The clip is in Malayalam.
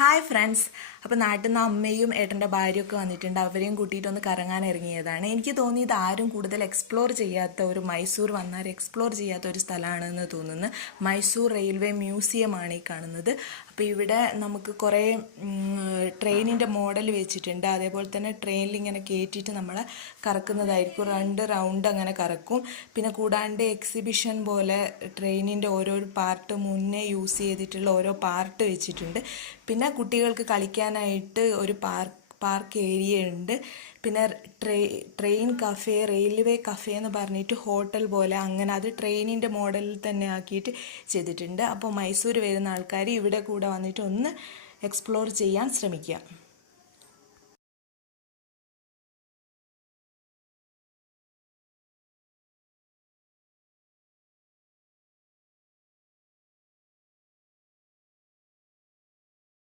Hi friends. അപ്പോൾ നാട്ടിൽ നിന്ന് അമ്മയും ഏട്ടൻ്റെ ഭാര്യയൊക്കെ വന്നിട്ടുണ്ട്. അവരെയും കൂട്ടിയിട്ടൊന്ന് കറങ്ങാൻ ഇറങ്ങിയതാണ്. എനിക്ക് തോന്നി ഇത് ആരും കൂടുതൽ എക്സ്പ്ലോർ ചെയ്യാത്ത ഒരു മൈസൂർ വന്നാൽ എക്സ്പ്ലോർ ചെയ്യാത്ത ഒരു സ്ഥലമാണെന്ന് തോന്നുന്നു. മൈസൂർ റെയിൽവേ മ്യൂസിയമാണ് ഈ കാണുന്നത്. അപ്പോൾ ഇവിടെ നമുക്ക് കുറേ ട്രെയിനിൻ്റെ മോഡൽ വെച്ചിട്ടുണ്ട്. അതേപോലെ തന്നെ ട്രെയിനിൽ ഇങ്ങനെ കയറ്റിയിട്ട് നമ്മളെ കറക്കുന്നതായിരിക്കും. 2 റൗണ്ട് അങ്ങനെ കറക്കും. പിന്നെ കൂടാണ്ട് എക്സിബിഷൻ പോലെ ട്രെയിനിൻ്റെ ഓരോ പാർട്ട് മുന്നേ യൂസ് ചെയ്തിട്ടുള്ള ഓരോ പാർട്ട് വെച്ചിട്ടുണ്ട്. പിന്നെ കുട്ടികൾക്ക് കളിക്കാനായിട്ട് ഒരു പാർക്ക് ഏരിയ ഉണ്ട്. പിന്നെ ട്രെയിൻ കഫേ, റെയിൽവേ കഫേ എന്ന് പറഞ്ഞിട്ട് ഹോട്ടൽ പോലെ അങ്ങനെ അത് ട്രെയിനിൻ്റെ മോഡലിൽ തന്നെ ആക്കിയിട്ട് ചെയ്തിട്ടുണ്ട്. അപ്പോൾ മൈസൂർ വരുന്ന ആൾക്കാർ ഇവിടെ കൂടെ വന്നിട്ട് ഒന്ന് എക്സ്പ്ലോർ ചെയ്യാൻ ശ്രമിക്കുക.